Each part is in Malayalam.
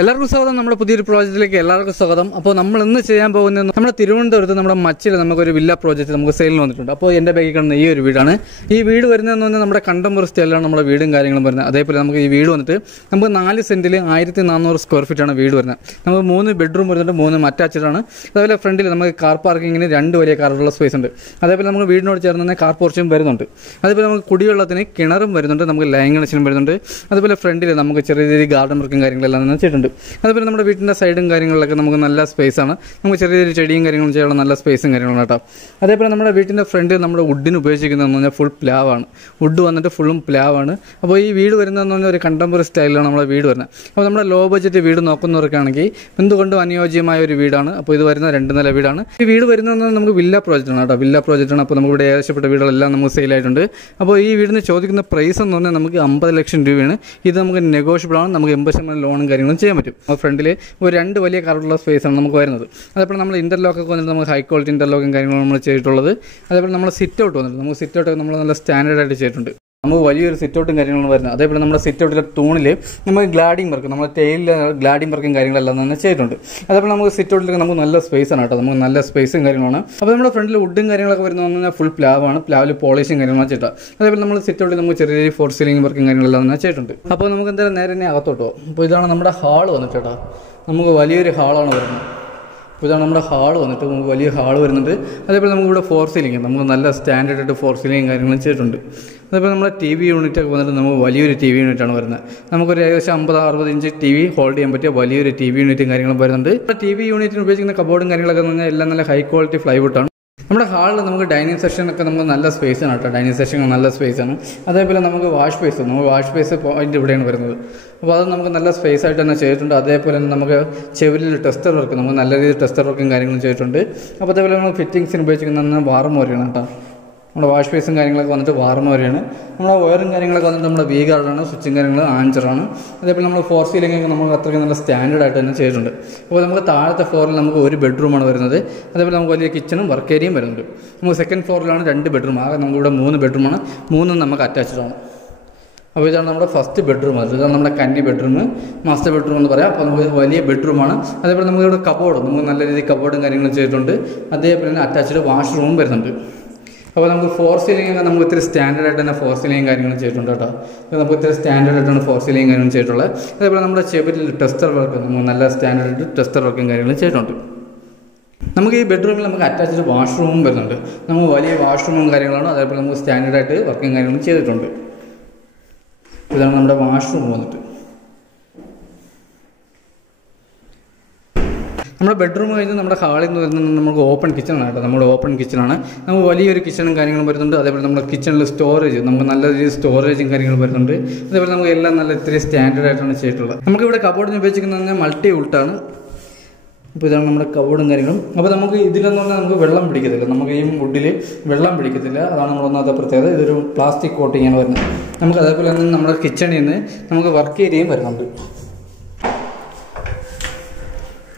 എല്ലാവർക്കും സ്വാഗതം. നമ്മുടെ പുതിയൊരു പ്രോജക്റ്റിലേക്ക് എല്ലാവർക്കും സ്വാഗതം. അപ്പോൾ നമ്മൾ ഇന്ന് ചെയ്യാൻ പോകുന്നത് നമ്മുടെ തിരുവനന്തപുരത്ത് നമ്മുടെ മച്ചിൽ നമുക്കൊരു വില്ല പ്രോജക്റ്റ് നമുക്ക് സെയിലിന് വന്നിട്ടുണ്ട്. അപ്പോൾ എൻ്റെ ബാഗിൽ കാണുന്ന ഈ ഒരു വീടാണ്. ഈ വീട് വരുന്നതെന്ന് പറഞ്ഞാൽ നമ്മുടെ കണ്ടംപററി സ്റ്റൈലാണ് നമ്മുടെ വീടും കാര്യങ്ങളും വരുന്നത്. അതേപോലെ നമുക്ക് ഈ വീട് വന്നിട്ട് നമുക്ക് 4 സെൻറ്റിൽ 1400 സ്ക്വയർ ഫീറ്റാണ് വീട് വരുന്നത്. നമുക്ക് 3 ബെഡ്റൂം വരുന്നുണ്ട്, 3 അറ്റാച്ച്ഡാണ്. അതേപോലെ ഫ്രണ്ടിൽ നമുക്ക് കാർ പാർക്കിങ്ങിന് 2 വലിയ കാറുള്ള സ്പേസ് ഉണ്ട്. അതേപോലെ നമുക്ക് വീടിനോട് ചേർന്ന് തന്നെ കാർ പോർച്ചും വരുന്നുണ്ട്. അതേപോലെ നമുക്ക് കുടിവെള്ളത്തിന് കിണറും വരുന്നുണ്ട്, നമുക്ക് ലൈൻ കണക്ഷനും വരുന്നുണ്ട്. അതുപോലെ ഫ്രണ്ടിൽ നമുക്ക് ചെറിയ ചെറിയ ഗാർഡൻ വർക്കും കാര്യങ്ങളെല്ലാം തന്നെ ചെയ്തിട്ടുണ്ട്. അതുപോലെ നമ്മുടെ വീട്ടിൻ്റെ സൈഡും കാര്യങ്ങളിലൊക്കെ നമുക്ക് നല്ല സ്പേസാണ്. നമുക്ക് ചെറിയ ചെറിയ ചെടിയും കാര്യങ്ങളും ചെയ്യാനുള്ള നല്ല സ്പേസും കാര്യങ്ങളും കേട്ടോ. അതേപോലെ നമ്മുടെ വീട്ടിൻ്റെ ഫ്രണ്ടിൽ നമ്മുടെ വുഡിന് ഉപയോഗിച്ചിരിക്കുന്നതെന്ന് പറഞ്ഞാൽ ഫുൾ പ്ലാവാണ്. വുഡ് വന്നിട്ട് ഫുള്ളും പ്ലാവാണ്. അപ്പോൾ ഈ വീട് വരുന്നതെന്ന് പറഞ്ഞാൽ ഒരു കണ്ടംപററി സ്റ്റൈലിലാണ് നമ്മുടെ വീട് വരുന്നത്. അപ്പോൾ നമ്മുടെ ലോ ബഡ്ജറ്റ് വീട് നോക്കുന്നവർക്കാണെങ്കിൽ എന്തുകൊണ്ടും അനുയോജ്യമായ ഒരു വീടാണ്. അപ്പോൾ ഇത് വരുന്ന 2 നില വീടാണ്. ഈ വീട് വരുന്നതെന്ന് നമുക്ക് വില്ല പ്രോജക്റ്റാണ് കേട്ടോ. വില്ല പ്രോജക്റ്റാണ്. അപ്പോൾ നമുക്ക് ഇവിടെ ഏകദേശപ്പെട്ട വീടുകളെല്ലാം നമുക്ക് സെയിലായിട്ടുണ്ട്. അപ്പോൾ ഈ വീടിന് ചോദിക്കുന്ന പ്രൈസ് എന്ന് പറഞ്ഞാൽ നമുക്ക് 50 ലക്ഷം രൂപയാണ്. ഇത് നമുക്ക് നെഗോഷ്യബിളാണ്. നമുക്ക് 80% ലോണും കാര്യങ്ങളും ചെയ്യാൻ പറ്റും. ഫ്രണ്ടിൽ ഒരു 2 വലിയ കാറുള്ള സ്പേസാണ് നമുക്ക് വരുന്നത്. അതേപോലെ നമ്മൾ ഇൻ്റർലോക്കൊക്കെ വന്നിട്ട് നമുക്ക് ഹൈ ക്വാളിറ്റി ഇൻ്റർലോക്കും കാര്യങ്ങളും നമ്മൾ ചെയ്തിട്ടുള്ളത്. അതേപോലെ നമ്മൾ സിറ്റ് ഔട്ട് വന്നിട്ട് നമുക്ക് സിറ്റ് ഔട്ടൊക്കെ നമ്മൾ നല്ല സ്റ്റാൻഡേർഡായിട്ട് ചെയ്തിട്ടുണ്ട്. നമുക്ക് വലിയൊരു സിറ്റ് ഔട്ടും കാര്യങ്ങളും വരുന്നത്. അതേപോലെ നമ്മുടെ സിറ്റ് ഔട്ടിലെ തൂണിൽ നമുക്ക് ഗ്ലാഡിങ് വർക്ക്, നമ്മുടെ ടെയിലിൽ ഗ്ലാഡിങ് വർക്കും കാര്യങ്ങളെല്ലാം തന്നെ ചെയ്തിട്ടുണ്ട്. അതേപോലെ നമുക്ക് സിറ്റ് ഔട്ടിലേക്ക് നമുക്ക് നല്ല സ്പേസാണ് കേട്ടോ. നമുക്ക് നല്ല സ്പേസും കാര്യങ്ങളാണ്. അപ്പോൾ നമ്മുടെ ഫ്രണ്ടിൽ വുഡും കാര്യങ്ങളൊക്കെ വരുന്നതെന്ന് പറഞ്ഞാൽ ഫുൾ പ്ലാവാണ്. പ്ലാവിൽ പോളിഷും കാര്യങ്ങളാണ് ചെയ്തിട്ട്. അതേപോലെ നമ്മൾ സിറ്റ് ഔട്ടിൽ നമുക്ക് ചെറിയ ചെറിയ ഫോർ സീലിംഗ് വർക്കും കാര്യങ്ങളെല്ലാം തന്നെ ചെയ്തിട്ടുണ്ട്. അപ്പോൾ നമുക്ക് എന്തായാലും നേരെ തന്നെ അകത്തോട്ടോ. അപ്പോൾ ഇതാണ് നമ്മുടെ ഹാള് വന്നിട്ട് കേട്ടോ. നമുക്ക് വലിയൊരു ഹാളാണ് വരുന്നത്. അപ്പോൾ ഇതാണ് നമ്മുടെ ഹാള് വന്നിട്ട് നമുക്ക് വലിയ ഹാള് വരുന്നുണ്ട്. അതേപോലെ നമുക്കിവിടെ ഫോർ സീലിംഗ്, നമുക്ക് നല്ല സ്റ്റാൻഡേർഡായിട്ട് ഫോർ സീലിംഗ് കാര്യങ്ങളും ചെയ്തിട്ടുണ്ട്. അതേപോലെ നമ്മുടെ TV യൂണിറ്റൊക്കെ വന്നിട്ട് നമുക്ക് വലിയൊരു TV യൂണിറ്റാണ് വരുന്നത്. നമുക്കൊരു ഏകദേശം 50-60 ഇഞ്ച് TV ഹോൾഡ് ചെയ്യാൻ പറ്റിയ വലിയൊരു TV യൂണിറ്റും കാര്യങ്ങളും വരുന്നുണ്ട്. TV യൂണിറ്റിന് ഉപയോഗിക്കുന്ന കബോർഡും കാര്യങ്ങളൊക്കെ എന്ന് പറഞ്ഞാൽ എല്ലാം നല്ല ഹൈ ക്വാളിറ്റി ഫ്ലൈവുഡാണ്. നമ്മുടെ ഹാളിൽ നമുക്ക് ഡൈനിങ് സെക്ഷനൊക്കെ നമുക്ക് നല്ല സ്പേസാണ് കേട്ടോ. ഡൈനിങ് സെക്ഷൻ നല്ല സ്പേസാണ്. അതേപോലെ നമുക്ക് വാഷ് സ്പേസ് പോയിന്റ് ഇവിടെയാണ് വരുന്നത്. അപ്പോൾ അത് നമുക്ക് നല്ല സ്പേസ് ആയിട്ട് തന്നെ ചെയ്തിട്ടുണ്ട്. അതേപോലെ തന്നെ നമുക്ക് ചെവിലിൽ ടെസ്റ്റർ വർക്ക്, നമുക്ക് നല്ല രീതിയിൽ ടെസ്റ്റർ വർക്കും കാര്യങ്ങളും ചെയ്തിട്ടുണ്ട്. അപ്പോൾ അതേപോലെ നമ്മൾ ഫിറ്റിങ്സിന് ഉപയോഗിക്കുന്ന വാർമോരിയാണ് കേട്ടോ. നമ്മുടെ വാഷ് ബേസും കാര്യങ്ങളൊക്കെ വന്നിട്ട് വാർമോരിയാണ്. നമ്മുടെ വയറും കാര്യങ്ങളൊക്കെ വന്നിട്ട് നമ്മുടെ വി ഗാർഡാണ്. സ്വിച്ചും കാര്യങ്ങൾ ആഞ്ചറാണ്. അതേപോലെ നമ്മൾ ഫോർ സീലിംഗൊക്കെ നമ്മൾ അത്രയ്ക്ക് നല്ല സ്റ്റാൻഡേർഡായിട്ട് തന്നെ ചെയ്തിട്ടുണ്ട്. അപ്പോൾ നമുക്ക് താഴത്തെ ഫ്ലോറിൽ നമുക്ക് 1 ബെഡ്റൂമാണ് വരുന്നത്. അതേപോലെ നമുക്ക് വലിയ കിച്ചണും വർക്ക് ഏരിയയും വരുന്നുണ്ട്. നമുക്ക് സെക്കൻഡ് ഫ്ലോറിലാണ് 2 ബെഡ്റൂം. ആകെ നമുക്കിവിടെ 3 ബെഡ്റൂമാണ്. 3 നമുക്ക് അറ്റാച്ച്ഡാണ്. അപ്പോൾ ഇതാണ് നമ്മുടെ ഫസ്റ്റ് ബെഡ്റൂം. ഇതാണ് നമ്മുടെ കന്നി ബെഡ്റൂം, മാസ്റ്റർ ബെഡ്റൂം എന്ന് പറയാം. അപ്പോൾ നമുക്ക് വലിയ ബെഡ്റൂമാണ്. അതേപോലെ നമുക്കിവിടെ കബോർഡ്, നമുക്ക് നല്ല രീതിയിൽ കബോർഡും കാര്യങ്ങളും ചെയ്തിട്ടുണ്ട്. അതേപോലെ തന്നെ അറ്റാച്ച്ഡ് വാഷ്റൂമും വരുന്നുണ്ട്. അപ്പോൾ നമുക്ക് ഫോർ സീലിംഗ് ഒക്കെ നമുക്ക് ഇത്തിരി സ്റ്റാൻഡേർഡായിട്ട് തന്നെ ഫോർ സീലിംഗ് കാര്യങ്ങളും ചെയ്തിട്ടുണ്ട് കേട്ടോ. നമുക്ക് ഇത്തിരി സ്റ്റാൻഡേർഡായിട്ടാണ് ഫോർ സീലിംഗ് കാര്യങ്ങളും ചെയ്തിട്ടുള്ളത്. അതേപോലെ നമ്മുടെ ചെവിലിൽ ടെസ്റ്റർ വർക്ക്, നമുക്ക് നല്ല സ്റ്റാൻഡേർഡായിട്ട് ടെസ്റ്റർ വർക്കും കാര്യങ്ങളും ചെയ്തിട്ടുണ്ട്. നമുക്ക് ഈ ബെഡ്റൂമിൽ നമുക്ക് അറ്റാച്ച്ഡ് വാഷ്റൂമും വരുന്നുണ്ട്. നമുക്ക് വലിയ വാഷ്റൂമും കാര്യങ്ങളാണ്. അതേപോലെ നമുക്ക് സ്റ്റാൻഡേർഡായിട്ട് വർക്കും കാര്യങ്ങളും ചെയ്തിട്ടുണ്ട്. ഇതാണ് നമ്മുടെ വാഷ്റൂം വന്നിട്ട്. നമ്മുടെ ബെഡ്റൂം കഴിഞ്ഞ് നമ്മുടെ ഹാളിൽ നിന്ന് വരുന്നത് നമുക്ക് ഓപ്പൺ കിച്ചണാണ് കേട്ടോ. നമ്മുടെ ഓപ്പൺ കിച്ചണാണ്. നമുക്ക് വലിയൊരു കിച്ചണും കാര്യങ്ങളും വരുന്നുണ്ട്. അതേപോലെ നമ്മുടെ കിച്ചണിൽ സ്റ്റോറേജ്, നമുക്ക് നല്ല രീതിയിൽ സ്റ്റോറേജും കാര്യങ്ങളും വരുന്നുണ്ട്. അതേപോലെ നമുക്ക് എല്ലാം നല്ല ഇത്തിരി സ്റ്റാൻഡേർഡായിട്ടാണ് ചെയ്തിട്ടുള്ളത്. നമുക്കിവിടെ കബോർഡിന് ഉപയോഗിച്ചിരിക്കുന്നത് മൾട്ടി വുഡാണ്. അപ്പോൾ ഇതാണ് നമ്മുടെ കബോർഡും കാര്യങ്ങളും. അപ്പോൾ നമുക്ക് ഇതിലെന്ന് പറഞ്ഞാൽ നമുക്ക് വെള്ളം പിടിക്കത്തില്ല. നമുക്ക് ഈ വുഡിൽ വെള്ളം പിടിക്കത്തില്ല. അതാണ് നമ്മുടെ ഒന്നാമത്തെ പ്രത്യേകത. ഇതൊരു പ്ലാസ്റ്റിക് കോട്ടിങ്ങാണ് വരുന്നത്. നമുക്ക് അതേപോലെ തന്നെ നമ്മുടെ കിച്ചണിൽ നിന്ന് നമുക്ക് വർക്ക് ഏരിയയും വരുന്നുണ്ട്.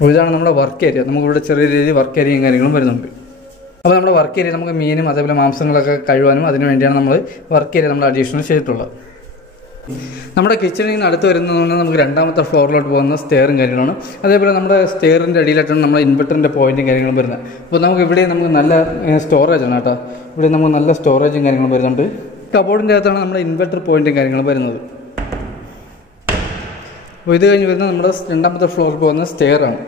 അപ്പോൾ ഇതാണ് നമ്മുടെ വർക്ക് ഏരിയ. നമുക്കിവിടെ ചെറിയ രീതിയിൽ വർക്ക് ഏരിയയും കാര്യങ്ങളും വരുന്നുണ്ട്. അപ്പോൾ നമ്മുടെ വർക്ക് ഏരിയ നമുക്ക് മീനും അതേപോലെ മാംസങ്ങളൊക്കെ കഴുകാനും അതിന് വേണ്ടിയാണ് നമ്മൾ വർക്ക് ഏരിയ നമ്മൾ അഡീഷണൽ ചെയ്തിട്ടുള്ളത്. നമ്മുടെ കിച്ചണിൽ നിന്ന് അടുത്ത് വരുന്നതെന്ന് നമുക്ക് 2ാമത്തെ ഫ്ലോറിലോട്ട് പോകുന്ന സ്റ്റെയറും കാര്യങ്ങളാണ്. അതേപോലെ നമ്മുടെ സ്റ്റെയറിൻ്റെ അടിയിലായിട്ടാണ് നമ്മുടെ ഇൻവെർട്ടറിൻ്റെ പോയിന്റും കാര്യങ്ങളും വരുന്നത്. അപ്പോൾ നമുക്ക് ഇവിടെ നമുക്ക് നല്ല സ്റ്റോറേജാണ് കേട്ടോ. ഇവിടെ നമുക്ക് നല്ല സ്റ്റോറേജും കാര്യങ്ങളും വരുന്നുണ്ട്. കബോർഡിൻ്റെ അകത്താണ് നമ്മുടെ ഇൻവെർട്ടർ പോയിന്റും കാര്യങ്ങളും വരുന്നത്. അപ്പോൾ ഇത് കഴിഞ്ഞ് വരുന്നത് നമ്മുടെ 2ാമത്തെ ഫ്ലോറിൽ പോകുന്ന സ്റ്റെയറാണ്.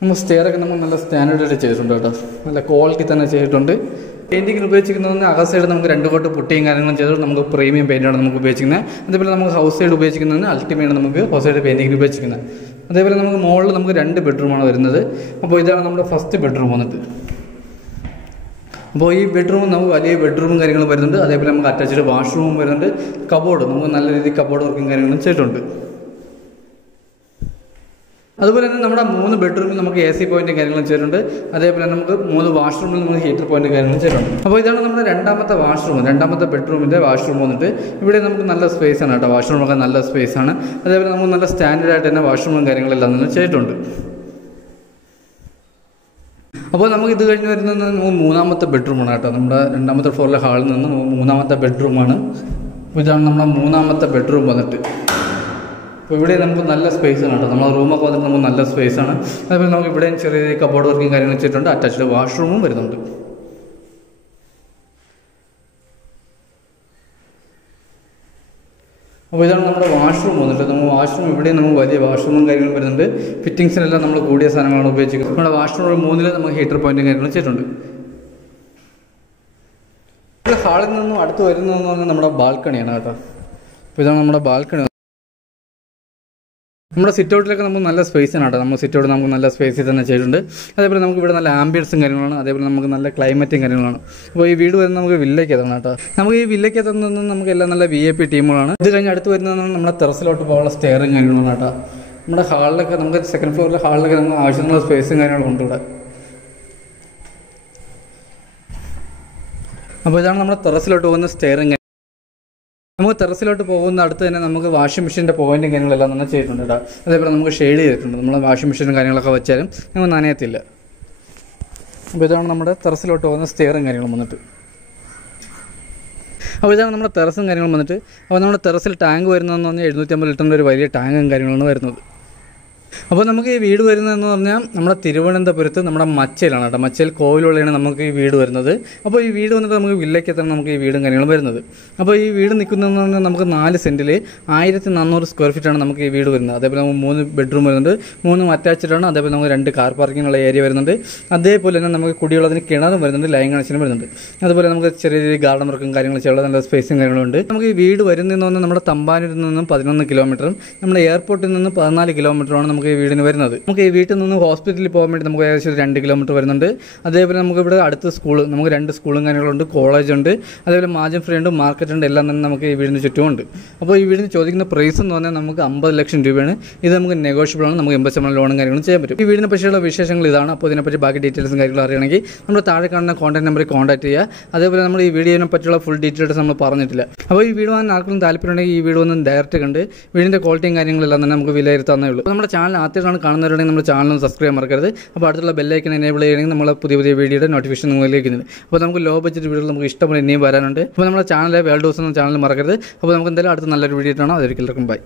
നമ്മൾ സ്റ്റെയറൊക്കെ നമ്മൾ നല്ല സ്റ്റാൻഡേർഡായിട്ട് ചെയ്തിട്ടുണ്ട് കേട്ടോ. നല്ല ക്വാളിറ്റി തന്നെ ചെയ്തിട്ടുണ്ട്. പെയിൻറ്റിങ്ങിന് ഉപയോഗിച്ചിരിക്കുന്നതെന്ന് അക സൈഡ് നമുക്ക് 2 കോട്ട് പുട്ടിയും കാര്യങ്ങളും ചെയ്തിട്ട് നമുക്ക് പ്രീമിയം പെയിൻ്റാണ് നമുക്ക് ഉപയോഗിക്കുന്നത്. അതേപോലെ നമുക്ക് ഹൗസ് സൈഡ് ഉപയോഗിക്കുന്നതിന് അൾട്ടിമേറ്റ് നമുക്ക് ഹൗസ് സൈഡ് പെയിൻറ്റിങ്ങിന് ഉപയോഗിക്കുന്നത്. അതേപോലെ നമുക്ക് മുകളിൽ നമുക്ക് 2 ബെഡ്റൂമാണ് വരുന്നത്. അപ്പോൾ ഇതാണ് നമ്മുടെ ഫസ്റ്റ് ബെഡ്റൂം വന്നിട്ട്. അപ്പോൾ ഈ ബെഡ്റൂം നമുക്ക് വലിയ ബെഡ്റൂമും കാര്യങ്ങളും വരുന്നുണ്ട്. അതേപോലെ നമുക്ക് അറ്റാച്ച്ഡ് വാഷ്റൂമും വരുന്നുണ്ട്. കബോർഡ് നമുക്ക് നല്ല രീതിയിൽ കബോർഡ് വർക്കും കാര്യങ്ങളും ചെയ്തിട്ടുണ്ട്. അതുപോലെ തന്നെ നമ്മുടെ 3 ബെഡ്റൂമിൽ നമുക്ക് AC പോയിന്റ് കാര്യങ്ങളും ചെയ്തിട്ടുണ്ട്. അതേപോലെ നമുക്ക് 3 വാഷ്റൂമിൽ നമുക്ക് ഹീറ്റർ പോയിന്റ് കാര്യങ്ങളും ചെയ്തിട്ടുണ്ട്. അപ്പോൾ ഇതാണ് നമ്മുടെ 2ാമത്തെ വാഷ്റൂം, 2ാമത്തെ ബെഡ്റൂമിൻ്റെ വാഷ്റൂം വന്നിട്ട്. ഇവിടെ നമുക്ക് നല്ല സ്പേസാണ് കേട്ടോ. വാഷ്റൂമൊക്കെ നല്ല സ്പേസാണ്. അതേപോലെ നമുക്ക് നല്ല സ്റ്റാൻഡേർഡായിട്ട് തന്നെ വാഷ്റൂമും കാര്യങ്ങളെല്ലാം തന്നെ ചെയ്തിട്ടുണ്ട്. അപ്പോൾ നമുക്ക് ഇത് കഴിഞ്ഞ് വരുന്നത് 3ാമത്തെ ബെഡ്റൂമാണ് കേട്ടോ. നമ്മുടെ 2ാമത്തെ ഫ്ലോറിലെ ഹാളിൽ നിന്ന് 3ാമത്തെ ബെഡ്റൂമാണ്. ഇതാണ് നമ്മുടെ 3ാമത്തെ ബെഡ്റൂം വന്നിട്ട്. അപ്പോൾ ഇവിടെ നമുക്ക് നല്ല സ്പേസ് ആണ് കേട്ടോ. നമ്മൾ റൂമൊക്കെ വന്നിട്ട് നമുക്ക് നല്ല സ്പേസ് ആണ്. അതുപോലെ നമുക്ക് ഇവിടെയും ചെറിയ കബോർഡ് വർക്കും കാര്യങ്ങൾ വെച്ചിട്ടുണ്ട്. അറ്റാച്ച്ഡ് വാഷ്റൂമും വരുന്നുണ്ട്. അപ്പോൾ ഇതാണ് നമ്മുടെ വാഷ്റൂം വന്നിട്ട്. നമ്മൾ വാഷ്റൂം ഇവിടെയും നമുക്ക് വലിയ വാഷ്റൂമും കാര്യങ്ങളും വരുന്നുണ്ട്. ഫിറ്റിങ്സിനെല്ലാം നമ്മൾ കൂടിയ സാധനങ്ങളാണ് ഉപയോഗിച്ചിരിക്കുന്നത്. നമ്മുടെ വാഷ്റൂം 3 നമുക്ക് ഹീറ്റർ പോയിന്റും കാര്യങ്ങളും ചെയ്തിട്ടുണ്ട്. ഹാളിൽ നിന്നും അടുത്ത് വരുന്നതെന്ന് പറഞ്ഞാൽ നമ്മുടെ ബാൽക്കണിയാണ് കേട്ടോ. അപ്പോൾ ഇതാണ് നമ്മുടെ ബാൽക്കണി. നമ്മുടെ സിറ്റ് ഔട്ടിലൊക്കെ നമുക്ക് നല്ല സ്പേസ് ആണ് കേട്ടോ. നമ്മൾ സിറ്റ് ഔട്ട് നമുക്ക് നല്ല സ്പേസിൽ തന്നെ ചെയ്തിട്ടുണ്ട്. അതേപോലെ നമുക്ക് ഇവിടെ നല്ല ആംബിയൻസും കാര്യങ്ങളാണ്. അതേപോലെ നമുക്ക് നല്ല ക്ലൈമറ്റും കാര്യങ്ങളാണ്. അപ്പോൾ ഈ വീട് വരുന്നത് നമുക്ക് വില്ലയ്ക്കകത്താണ് കേട്ടോ. നമുക്ക് ഈ വില്ലയ്ക്കകത്ത് നിന്ന് നമുക്ക് എല്ലാം നല്ല VIP ടീമുകളാണ്. ഇത് കഴിഞ്ഞ് അടുത്ത് വരുന്നതെന്ന് നമ്മുടെ ടെറസിലോട്ട് പോകാനുള്ള സ്റ്റെയറും കാര്യങ്ങളാണ് കേട്ടോ. നമ്മുടെ ഹാളിലൊക്കെ നമുക്ക് സെക്കൻഡ് ഫ്ലോറിലെ ഹാളിലൊക്കെ നമുക്ക് ആവശ്യമുള്ള സ്പേസും കാര്യങ്ങളും ഉണ്ട് ഇവിടെ. അപ്പോൾ ഇതാണ് നമ്മുടെ ടെറസിലോട്ട് പോകുന്ന സ്റ്റെയറിങ്. നമുക്ക് ടെറസിലോട്ട് പോകുന്ന അടുത്ത് തന്നെ നമുക്ക് വാഷിംഗ് മെഷീൻ്റെ പോയിന്റും കാര്യങ്ങളെല്ലാം തന്നെ ചെയ്തിട്ടുണ്ട് കേട്ടോ. അതേപോലെ നമുക്ക് ഷെയ്ഡ് ചെയ്തിട്ടുണ്ട്. നമ്മൾ വാഷിംഗ് മെഷീനും കാര്യങ്ങളൊക്കെ വെച്ചാലും നമുക്ക് നനയത്തില്ല. അപ്പോൾ ഇതാണ് നമ്മുടെ ടെറസിലോട്ട് പോകുന്ന സ്റ്റെയറും കാര്യങ്ങളും വന്നിട്ട്. അപ്പോൾ ഇതാണ് നമ്മുടെ ടെറസും കാര്യങ്ങളും വന്നിട്ട്. അപ്പോൾ നമ്മുടെ ടെറസിൽ ടാങ്ക് വരുന്നതെന്ന് പറഞ്ഞാൽ 750 ലിറ്ററിൻ്റെ ഒരു വലിയ ടാങ്കും കാര്യങ്ങളാണ് വരുന്നത്. അപ്പോൾ നമുക്ക് ഈ വീട് വരുന്നതെന്ന് പറഞ്ഞാൽ നമ്മുടെ തിരുവനന്തപുരത്ത് നമ്മുടെ മച്ചയിലാണ് കേട്ടോ. മച്ചയിൽ കോവിലുള്ളതാണ് നമുക്ക് ഈ വീട് വരുന്നത്. അപ്പോൾ ഈ വീട് വന്നിട്ട് നമുക്ക് വില്ലയ്ക്കകത്താണ് നമുക്ക് ഈ വീടും കാര്യങ്ങളും വരുന്നത്. അപ്പോൾ ഈ വീട് നിൽക്കുന്നതെന്ന് പറഞ്ഞാൽ നമുക്ക് 4 സെൻറ്റിൽ 1400 സ്ക്വയർ ഫീറ്റാണ് നമുക്ക് ഈ വീട് വരുന്നത്. അതേപോലെ നമുക്ക് 3 ബെഡ്റൂം വരുന്നുണ്ട്, 3 അറ്റാച്ച്ഡ് ആണ്. അതേപോലെ നമുക്ക് 2 കാർ പാർക്കിങ്ങുള്ള ഏരിയ വരുന്നുണ്ട്. അതേപോലെ തന്നെ നമുക്ക് കുടിവെള്ളത്തിന് കിണറും വരുന്നുണ്ട്, ലൈൻ കണക്ഷനും വരുന്നുണ്ട്. അതുപോലെ നമുക്ക് ചെറിയ രീതിയിൽ ഗാർഡൻ വർക്കും കാര്യങ്ങളും ചെയ്യാനുള്ള നല്ല സ്പേസും കാര്യങ്ങളുണ്ട്. നമുക്ക് ഈ വീട് വരുന്നതെന്ന് പറഞ്ഞാൽ നമ്മുടെ തമ്പാനൂരിൽ നിന്നും 11 കിലോമീറ്ററും നമ്മുടെ എയർപോർട്ടിൽ നിന്നും 14 കിലോമീറ്ററുമാണ് നമുക്ക് ഈ വീടിന് വരുന്നത്. നമുക്ക് ഈ വീട്ടിൽ നിന്ന് ഹോസ്പിറ്റലിൽ പോകാൻ വേണ്ടി നമുക്ക് ഏകദേശം 2 കിലോമീറ്റർ വരുന്നുണ്ട്. അതേപോലെ നമുക്ക് ഇവിടെ അടുത്ത് സ്കൂൾ, നമുക്ക് 2 സ്കൂളും കാര്യങ്ങളുണ്ട്, കോളേജുണ്ട്, അതേപോലെ മാർജിൻ ഫ്രീ ഉണ്ട്, മാർക്കറ്റ് ഉണ്ട്, എല്ലാം തന്നെ നമുക്ക് ഈ വീടിന് ചുറ്റുമുണ്ട്. അപ്പോൾ ഈ വീടിന് ചോദിക്കുന്ന പ്രൈസ് എന്ന് പറഞ്ഞാൽ നമുക്ക് 50 ലക്ഷം രൂപയാണ്. ഇത് നമുക്ക് നെഗോഷ്യബിൾ ആണ്. നമുക്ക് 80% ലോണും കാര്യങ്ങളും ചെയ്യാൻ പറ്റും. ഈ വീടിനെ പറ്റിയുള്ള വിശേഷങ്ങൾ ഇതാണ്. അപ്പോൾ ഇതിനെപ്പറ്റി ബാക്കി ഡീറ്റെയിൽസും കാര്യങ്ങളും അറിയണമെങ്കിൽ നമ്മൾ താഴെ കാണുന്ന കോൺടാക്ട് നമ്പറിൽ കോൺടാക്ട് ചെയ്യുക. അതേപോലെ നമ്മൾ ഈ വീഡിയോനെ പറ്റിയുള്ള ഫുൾ ഡീറ്റെയിൽസ് നമ്മൾ പറഞ്ഞിട്ടില്ല. അപ്പോൾ ഈ വീഡിയോ കാണാൻ ആർക്കും താല്പര്യമുണ്ടെങ്കിൽ ഈ വീഡിയോ ഒന്ന് ഡയറക്റ്റ് കണ്ട് വീടിൻ്റെ ക്വാളിറ്റിയും കാര്യങ്ങളെല്ലാം തന്നെ നമുക്ക് വിലയിരുത്താവുന്നേ ഉള്ളൂ. അപ്പോൾ നമ്മുടെ ചാനൽ ആദ്യമായിട്ടാണ് കാണുന്നവരുണ്ടെങ്കിൽ നമ്മുടെ ചാനൽ സബ്സ്ക്രൈബ് മറക്കരുത്. അപ്പോൾ അടുത്തുള്ള ബെല്ലൈക്കൻ എനേബിൾ ചെയ്യണമെങ്കിൽ നമ്മൾ പുതിയ വീഡിയോയുടെ നോട്ടിഫിക്കേഷൻ നിങ്ങളിലേക്ക് ഉണ്ട്. അപ്പോൾ നമുക്ക് ലോ ബഡ്ജറ്റ് വീഡിയോകൾ നമുക്ക് ഇഷ്ടംപോലെ ഇനിയും വരാനുണ്ട്. അപ്പോൾ നമ്മുടെ ചാനൽ വേൾഡ് ഹൗസ് എന്ന ചാനൽ മറക്കരുത്. അപ്പോൾ നമുക്ക് എന്തായാലും അടുത്ത നല്ലൊരു വീഡിയോ കാണാം. അതൊരിക്കലും ബൈ.